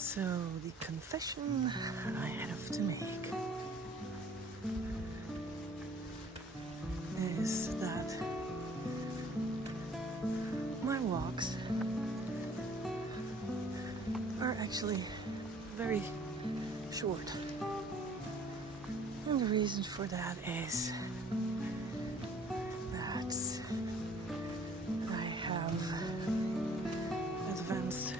So the confession I have to make is that my walks are actually very short. And the reason for that is that I have advanced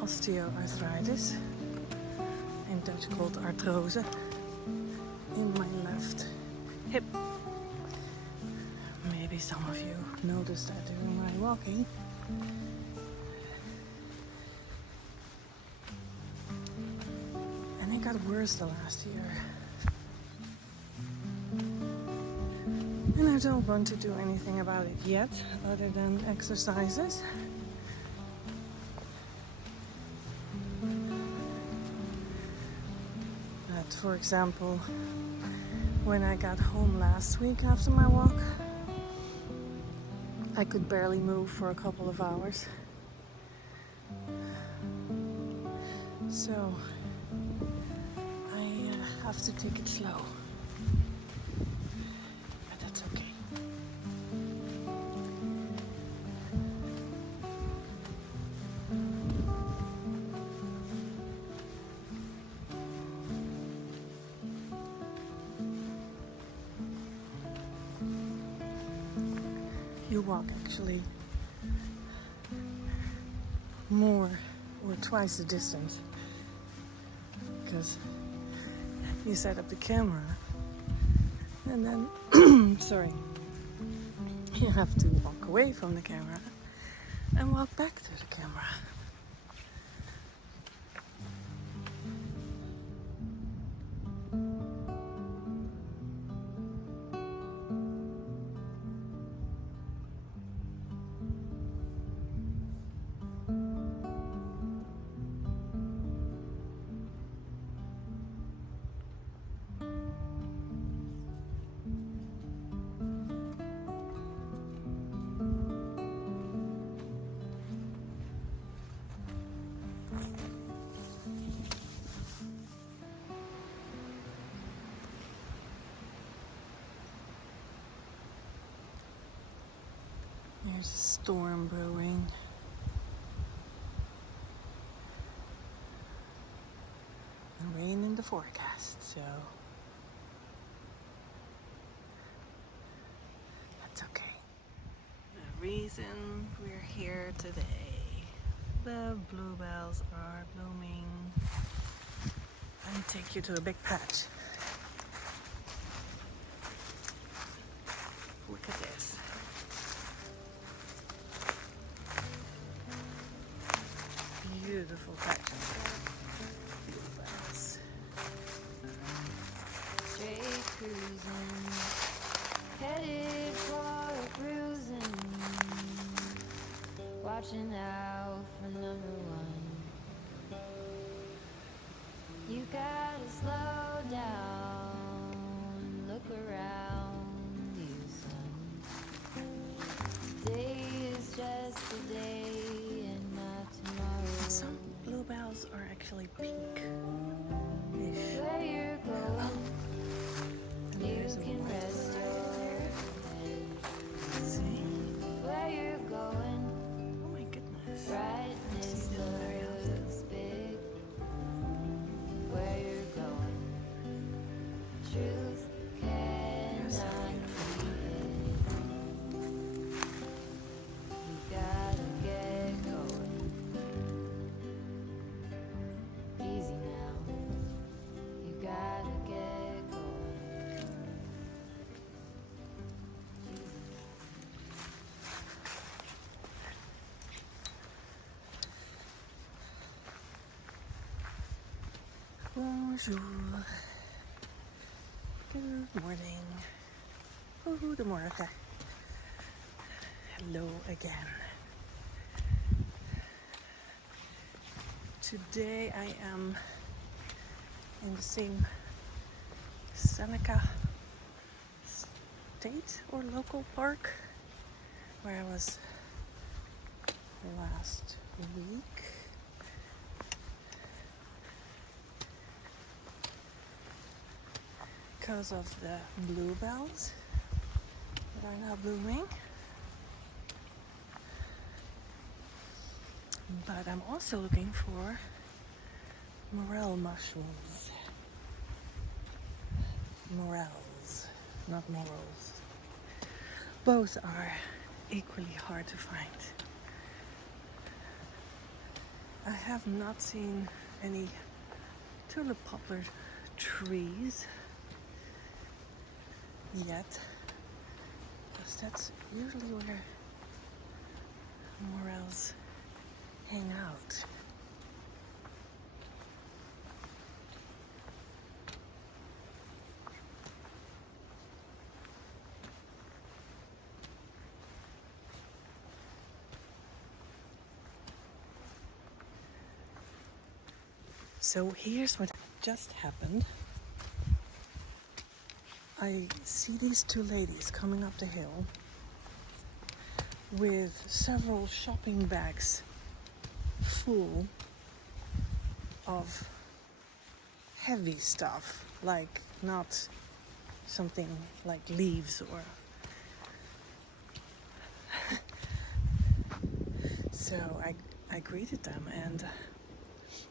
osteoarthritis, in Dutch called arthrose, in my left hip. Maybe some of you noticed that during my walking. And it got worse the last year. And I don't want to do anything about it yet, other than exercises. But for example, when I got home last week after my walk, I could barely move for a couple of hours. So I have to take it slow. But that's okay. You walk actually more or twice the distance because you set up the camera and then sorry, you have to walk away from the camera and walk back to the camera. There's a storm brewing. And rain in the forecast, so that's okay. The reason we're here today, the bluebells are blooming. Let me take you to a big patch. Look at this. Beautiful patch of bluebells. Straight cruising, headed for a cruising, watching out for number one. You gotta slow down, look around you, son. Today is just a day and not tomorrow. Some bluebells are actually pink-ish. Where you're going, And you there's a can white rest your head. See? Where you're going, Oh my goodness. brightness See them very often. looks big. Where you're going, truth cannot be hid. You gotta get going. Easy now. You gotta get going. Easy now. Bonjour. Good morning. Goedemorgen. Hello again. Today I am in the same Seneca state or local park where I was last week. because of the bluebells that are now blooming. But I'm also looking for morel mushrooms. Morels, not morals. Both are equally hard to find. I have not seen any tulip poplar trees yet, because that's usually where morels hang out. So here's what just happened. I see these two ladies coming up the hill with several shopping bags full of heavy stuff, like not something like leaves or so I greeted them and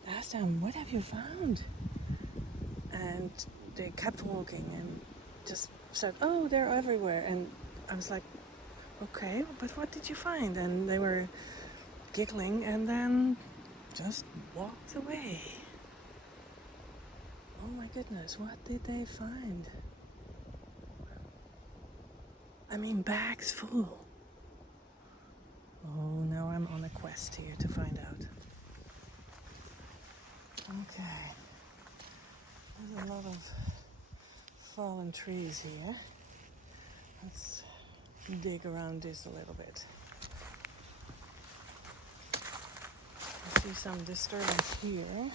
asked them, what have you found? And they kept walking and just said, oh, they're everywhere. And I was like, okay, but what did you find? And they were giggling and then just walked away. Oh my goodness, what did they find? I mean, bags full. Oh, now I'm on a quest here to find out. Okay. There's a lot of fallen trees here. Let's dig around this a little bit. I see some disturbance here.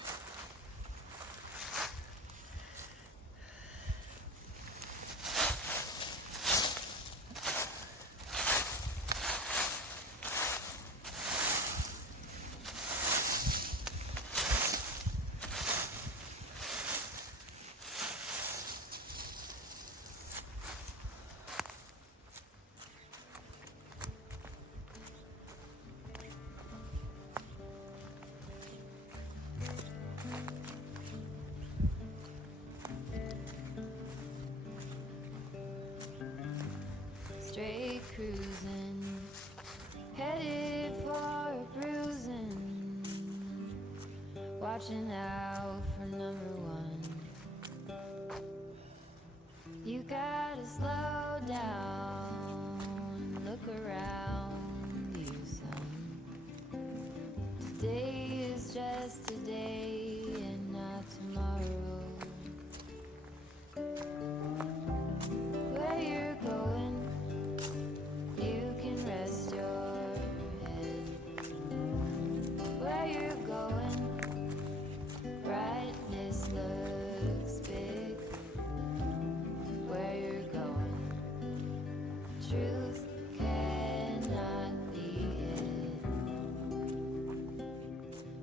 Straight cruising, headed for a bruising, watching out for number one. You gotta slow down, look around you, son. Today is just a day and not tomorrow. Where you're going, you can rest your head. Where you're going, brightness looks big. Where you're going, truth cannot be hid.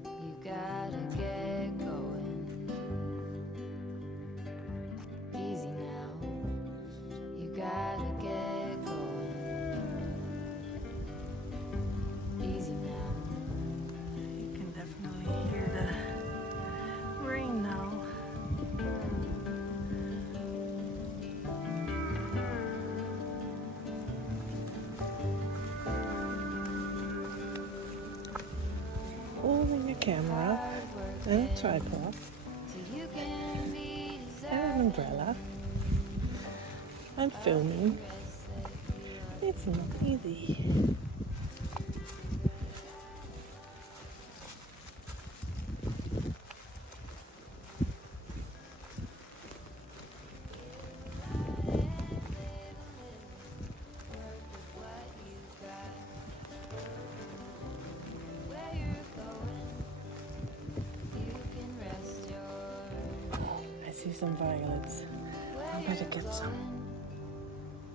You gotta get going. Easy now. You gotta get going. Easy now. You can definitely hear the rain now. Holding a camera and a tripod So you can be and an umbrella and filming. It's not easy. where you're going, you can rest your head. I see some violets. I Where better you're get some.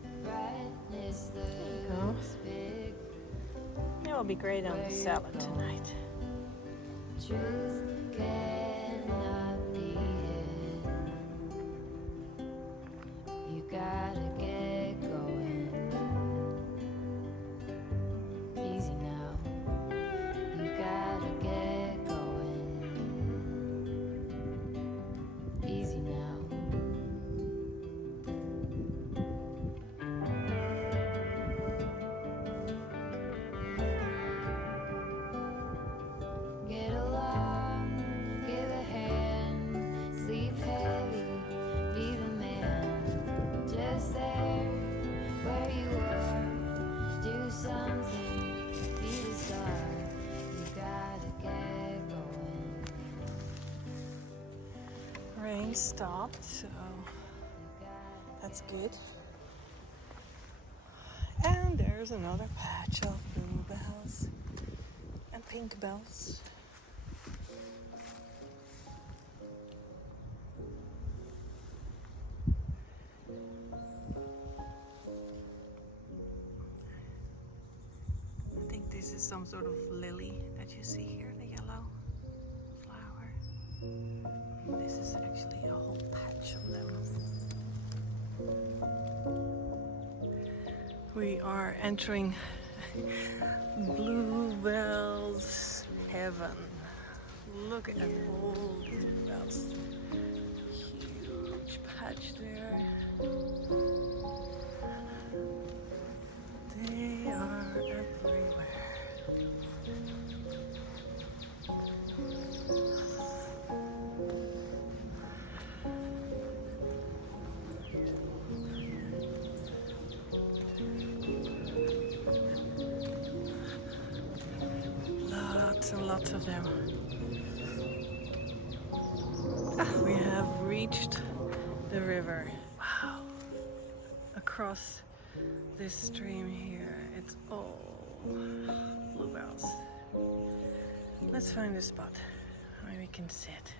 going, brightness go. looks big. It will be great on the salad tonight. Truth cannot be hid. rain stopped, so that's good. And there's another patch of bluebells and pink bells. I think this is some sort of lily that you see here, the yellow flower. This is actually a whole patch of them. We are entering bluebells heaven. Look at all the bluebells. Huge patch there. They are everywhere. Lots and lots of them. We have reached the river. Wow. Across this stream here, it's all bluebells. Let's find a spot where we can sit.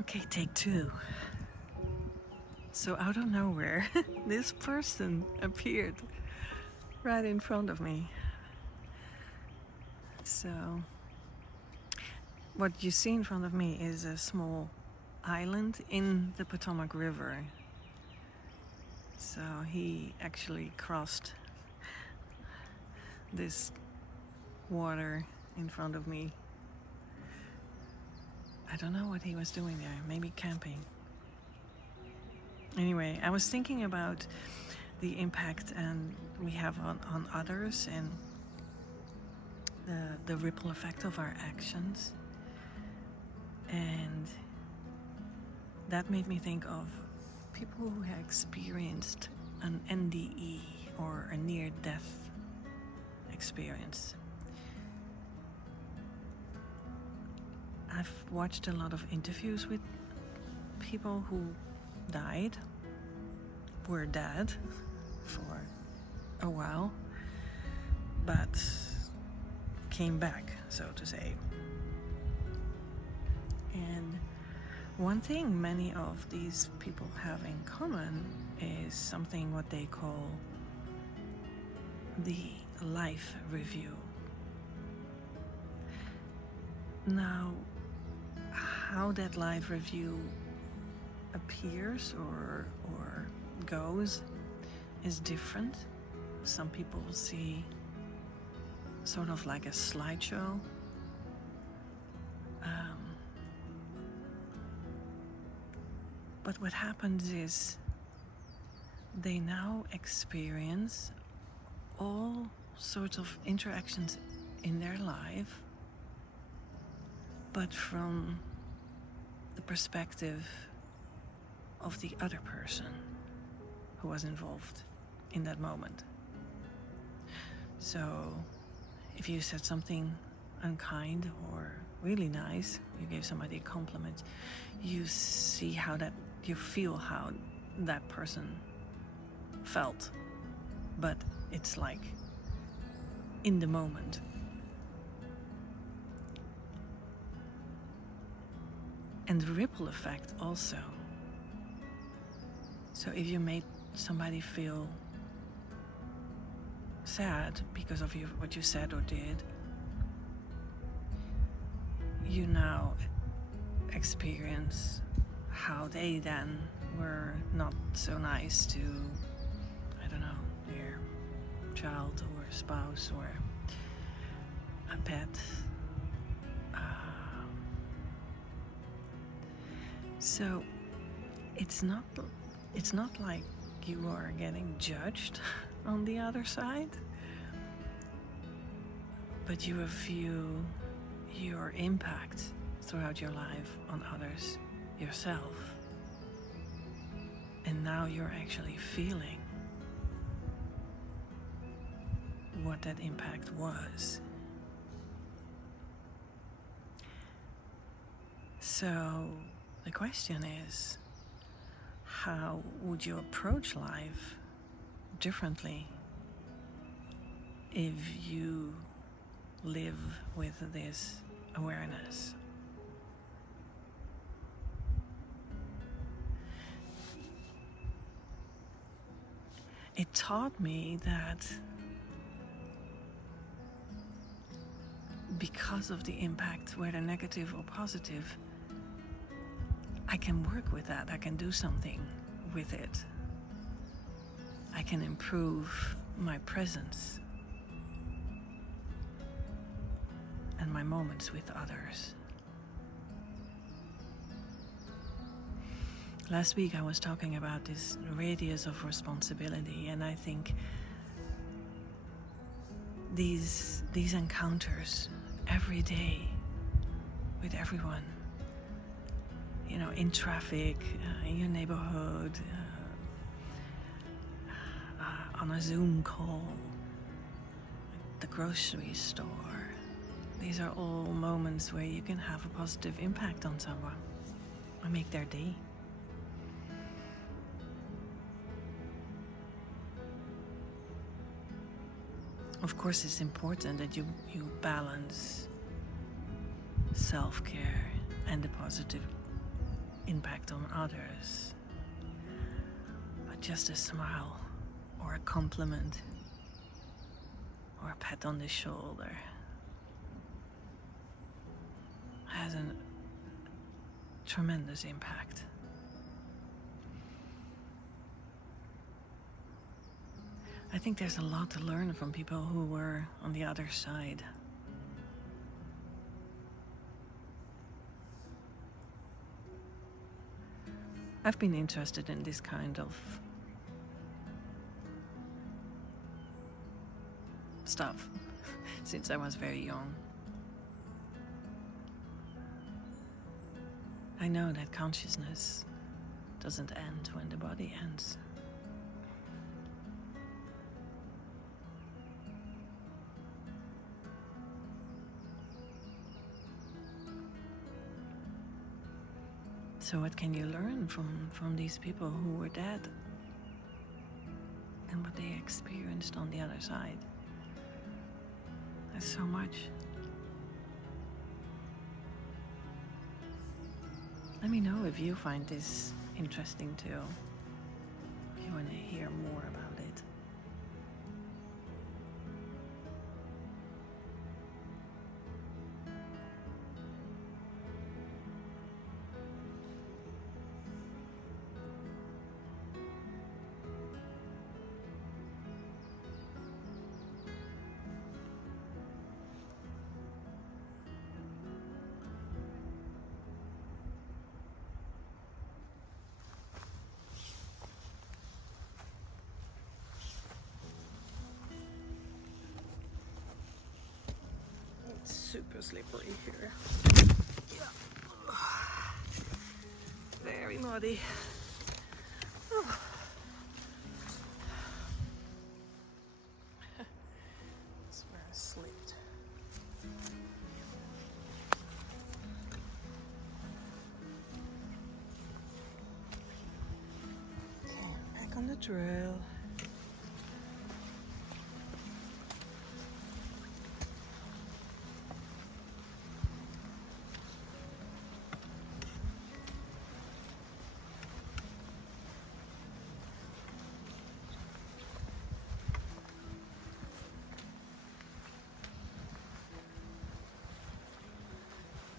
Okay, take two. So out of nowhere, this person appeared right in front of me. So what you see in front of me is a small island in the Potomac River. So he actually crossed this water in front of me. I don't know what he was doing there, maybe camping. Anyway, I was thinking about the impact and we have on others and the ripple effect of our actions. And that made me think of people who have experienced an NDE or a near-death experience. I've watched a lot of interviews with people who died, were dead for a while, but came back, so to say. And one thing many of these people have in common is something what they call the life review. Now, how that life review appears or goes is different. Some people see sort of like a slideshow. But what happens is they now experience all sorts of interactions in their life, but from the perspective of the other person who was involved in that moment. So if you said something unkind or really nice, you gave somebody a compliment, you see how that, you feel how that person felt, but it's like in the moment. And the ripple effect also. So if you made somebody feel sad because of what you said or did, you now experience how they then were not so nice to, I don't know, their child or spouse or a pet. So it's not like you are getting judged on the other side, but you view your impact throughout your life on others, yourself, and now you're actually feeling what that impact was. So the question is, how would you approach life differently if you live with this awareness? It taught me that because of the impact, whether negative or positive, I can work with that. I can do something with it. I can improve my presence and my moments with others. Last week I was talking about this radius of responsibility, and I think these encounters every day with everyone, in traffic, in your neighborhood, on a Zoom call, at the grocery store. These are all moments where you can have a positive impact on someone and make their day. Of course, it's important that you balance self-care and the positive impact on others. But just a smile or a compliment or a pat on the shoulder has a tremendous impact. I think there's a lot to learn from people who were on the other side. I've been interested in this kind of stuff since I was very young. I know that consciousness doesn't end when the body ends. So what can you learn from these people who were dead and what they experienced on the other side? There's so much. Let me know if you find this interesting too, if you want to hear more about it. It's super slippery here. Yeah. Very muddy. Oh. That's where I slipped. Okay, back on the trail.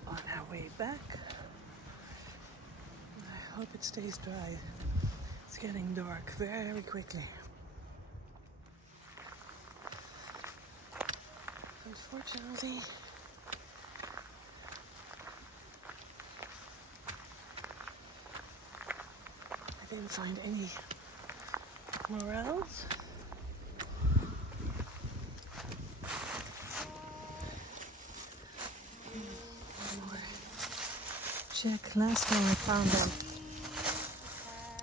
On our way back. I hope it stays dry. It's getting dark very quickly. Unfortunately, didn't find any morels. Check, last time I found them,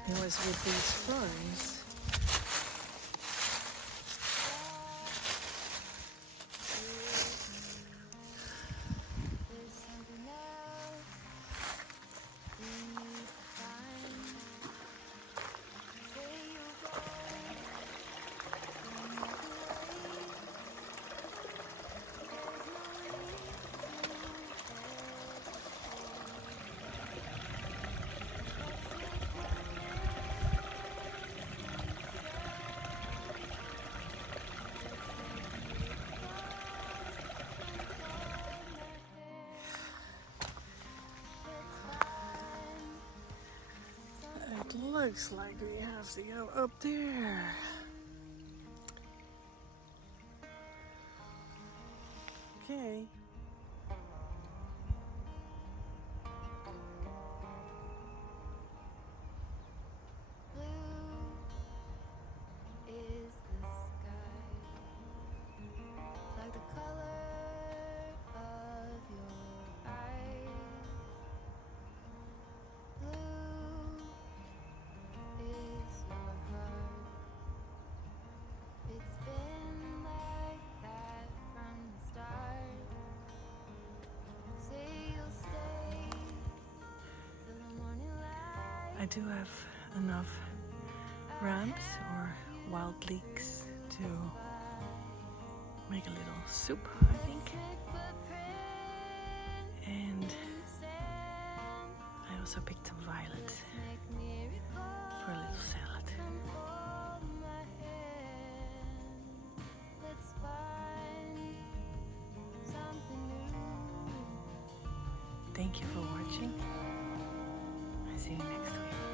it was with these ferns. It looks like we have to go up there. Okay. Is the sky like the color of your eyes? Blue is your heart. It's been like that from the start. Say you'll stay till the morning light. I do have enough ramps or wild leeks to make a little soup, I think. And I also picked some violets for a little salad. Thank you for watching. I see you next week.